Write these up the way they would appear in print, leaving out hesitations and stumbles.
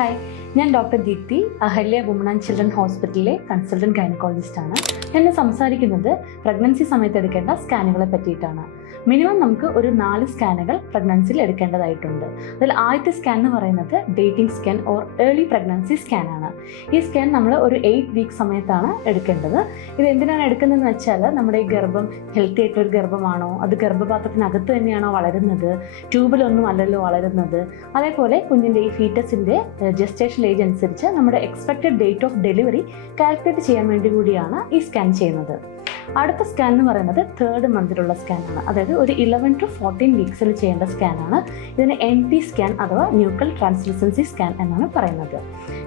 Hi, ഞാൻ doctor Deepthi, Ahalya woman and children ഹോസ്പിറ്റലിലെ consultant ഗൈനക്കോളജിസ്റ്റാണ്. ഞാൻ സംസാരിക്കുന്നത് പ്രഗ്നൻസി സമയത്ത് എടുക്കേണ്ട സ്കാനുകളെ പറ്റിയിട്ടാണ്. മിനിമം നമുക്ക് ഒരു 4 സ്കാനുകൾ പ്രഗ്നൻസിയിൽ എടുക്കേണ്ടതായിട്ടുണ്ട്. അതിൽ ആദ്യത്തെ സ്കാൻ എന്ന് പറയുന്നത് dating scan or early pregnancy സ്കാനാണ്. ഈ സ്കാൻ നമ്മൾ ഒരു 8 വീക്ക് സമയത്താണ് എടുക്കേണ്ടത്. ഇത് എന്തിനാണ് എടുക്കുന്നതെന്ന് വെച്ചാൽ നമ്മുടെ ഈ ഗർഭം ഹെൽത്തി ആയിട്ടൊരു ഗർഭമാണോ, അത് ഗർഭപാത്രത്തിനകത്ത് തന്നെയാണോ വളരുന്നത്, ട്യൂബിലൊന്നും അല്ലല്ലോ വളരുന്നത്, അതേപോലെ കുഞ്ഞിൻ്റെ ഈ ഫീറ്റസിൻ്റെ ജസ്റ്റേഷൻ ഏജ് അനുസരിച്ച് നമ്മുടെ expected date of delivery calculate ചെയ്യാൻ വേണ്ടി കൂടിയാണ് ഈ സ്കാൻ ചെയ്യുന്നത്. അടുത്ത സ്കാൻ എന്ന് പറയുന്നത് 3rd മന്തിലുള്ള സ്കാനാണ്. അതായത് ഒരു 11 to 14 വീക്സിൽ ചെയ്യേണ്ട സ്കാനാണ്. ഇതിന് NT സ്കാൻ അഥവാ ന്യൂക്ലിയർ ട്രാൻസ്ലൂസൻസി സ്കാൻ എന്നാണ് പറയുന്നത്.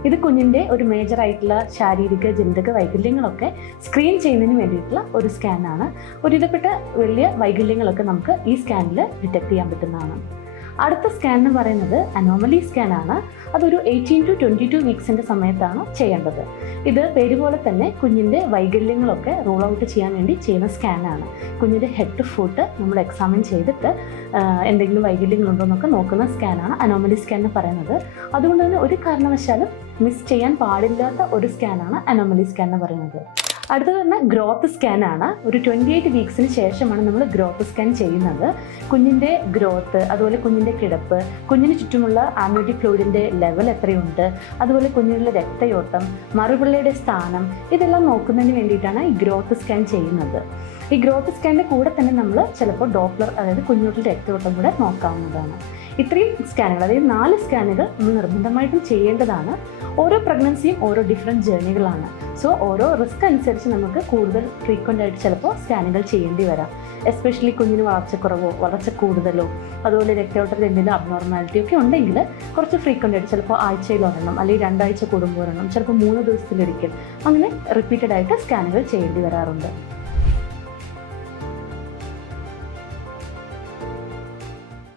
ഇത് കുഞ്ഞിൻ്റെ ഒരു മേജർ ആയിട്ടുള്ള ശാരീരിക ജനിതക വൈകല്യങ്ങളൊക്കെ സ്ക്രീൻ ചെയ്യുന്നതിന് വേണ്ടിയിട്ടുള്ള ഒരു സ്കാനാണ്. ഒരുവിധപ്പെട്ട വലിയ വൈകല്യങ്ങളൊക്കെ നമുക്ക് ഈ സ്കാനിൽ ഡിറ്റക്ട് ചെയ്യാൻ പറ്റുന്നതാണ്. അടുത്ത സ്കാൻ എന്ന് പറയുന്നത് അനോമലി സ്കാനാണ്. അതൊരു 18 to 22 വീക്സിൻ്റെ സമയത്താണ് ചെയ്യേണ്ടത്. ഇത് പേര് പോലെ തന്നെ കുഞ്ഞിൻ്റെ വൈകല്യങ്ങളൊക്കെ റൂൾ ഔട്ട് ചെയ്യാൻ വേണ്ടി ചെയ്യുന്ന സ്കാനാണ്. കുഞ്ഞിൻ്റെ ഹെഡ് ടു ഫുട്ട് നമ്മൾ എക്സാമിൻ ചെയ്തിട്ട് എന്തെങ്കിലും വൈകല്യങ്ങളുണ്ടോ എന്നൊക്കെ നോക്കുന്ന സ്കാനാണ് അനോമലി സ്കാൻ എന്ന് പറയുന്നത്. അതുകൊണ്ട് തന്നെ ഒരു കാരണവശാലും മിസ് ചെയ്യാൻ പാടില്ലാത്ത ഒരു സ്കാനാണ് അനോമലി സ്കാൻ എന്ന് പറയുന്നത്. അടുത്തത് തന്നെ ഗ്രോത്ത് സ്കാനാണ്. ഒരു 28 വീക്സിന് ശേഷമാണ് നമ്മൾ ഗ്രോത്ത് സ്കാൻ ചെയ്യുന്നത്. കുഞ്ഞിൻ്റെ ഗ്രോത്ത്, അതുപോലെ കുഞ്ഞിൻ്റെ കിടപ്പ്, കുഞ്ഞിന് ചുറ്റുമുള്ള ആംനിയോട്ടിക് ഫ്ലൂയിഡിൻ്റെ ലെവൽ എത്രയുണ്ട്, അതുപോലെ കുഞ്ഞിനുള്ള രക്തയോട്ടം, മറുപിള്ളയുടെ സ്ഥാനം, ഇതെല്ലാം നോക്കുന്നതിന് വേണ്ടിയിട്ടാണ് ഈ ഗ്രോത്ത് സ്കാൻ ചെയ്യുന്നത്. ഈ ഗ്രോത്ത് സ്കാനിൻ്റെ കൂടെ തന്നെ നമ്മൾ ചിലപ്പോൾ ഡോപ്ലർ, അതായത് കുഞ്ഞുങ്ങളുടെ രക്തയോട്ടം കൂടെ നോക്കാവുന്നതാണ്. ഇത്രയും സ്കാനുകൾ, അതായത് 4 സ്കാനുകൾ നമ്മൾ നിർബന്ധമായിട്ടും ചെയ്യേണ്ടതാണ്. ഓരോ പ്രഗ്നൻസിയും ഓരോ ഡിഫറെൻറ്റ് ജേർണികളാണ്. സോ ഓരോ റിസ്ക് അനുസരിച്ച് നമുക്ക് കൂടുതൽ ഫ്രീക്വൻ്റ് ആയിട്ട് ചിലപ്പോൾ സ്കാനുകൾ ചെയ്യേണ്ടി വരാം. എസ്പെഷ്യലി കുഞ്ഞിന് വളർച്ചക്കുറവോ വളർച്ച കൂടുതലോ അതുപോലെ രക്തയോട്ടത്തിൽ എന്തെങ്കിലും അബ്നോർമാലിറ്റി ഒക്കെ ഉണ്ടെങ്കിൽ കുറച്ച് ഫ്രീക്വൻ്റ് ആയിട്ട് ചിലപ്പോൾ ആഴ്ചയിൽ ഒരെണ്ണം അല്ലെങ്കിൽ 2 ആഴ്ച കൂടുമ്പോൾ ഒരെണ്ണം, ചിലപ്പോൾ 3 ദിവസത്തിലൊരിക്കൽ, അങ്ങനെ റിപ്പീറ്റഡ് ആയിട്ട് സ്കാനുകൾ ചെയ്യേണ്ടി വരാറുണ്ട്.